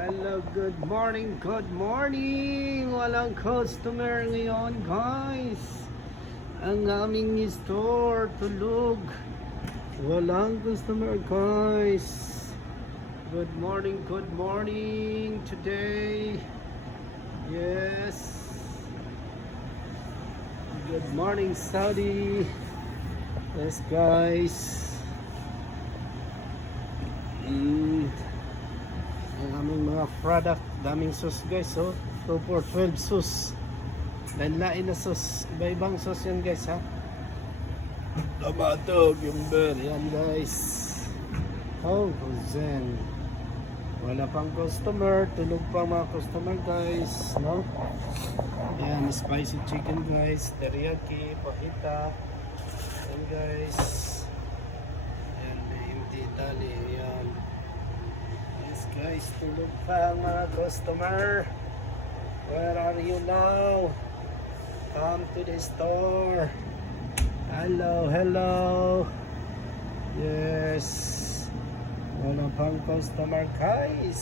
Hello, good morning, good morning. Walang customer ngayon, guys. Ang aming store, tulog. Walang customer, guys. Good morning today. Yes. Good morning, Saudi. Yes, guys. Ang aming mga product, daming sauce guys, so 2 for 12 sauce. Lain na sauce, iba-ibang sauce yan guys ha. Tomato, gumber, yan guys. Oh, zen. Wala pang customer, tulog pa mga customer guys, no? Yan, spicy chicken guys, teriyaki, pahita. Yan guys. Yan, empty tali, yan. Guys, tulog pa ang mga customer. Where are you now? Come to the store. Hello. Yes. Wala pang customer guys.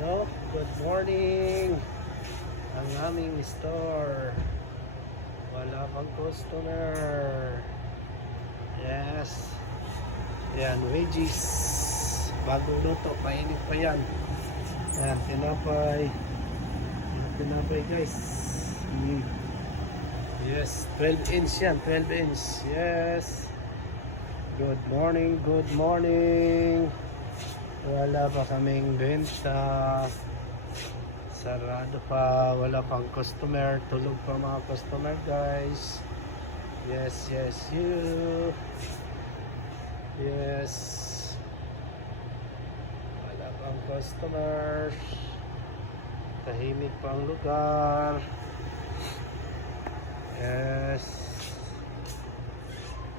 No, good morning. Ang aming store. Wala pang customer. Yes. Yan, veggies. Bagong luto, painit pa yan. Ayan, tinapay guys. Yes, 12 inch yan, 12 inch. Yes. Good morning. Wala pa kaming benta. Sarado pa, wala pang customer. Tulog pa mga customer guys. Yes, you. Yes. Ang customers, tahimik pang lugar. Yes.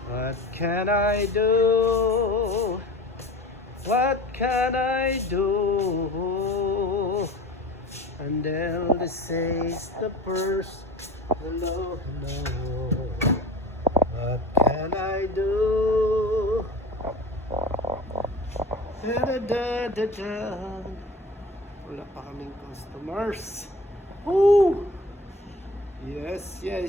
What can I do? And then this is the first. Hello. What can I do? Wala pa kaming customers. Woo! Yes, you.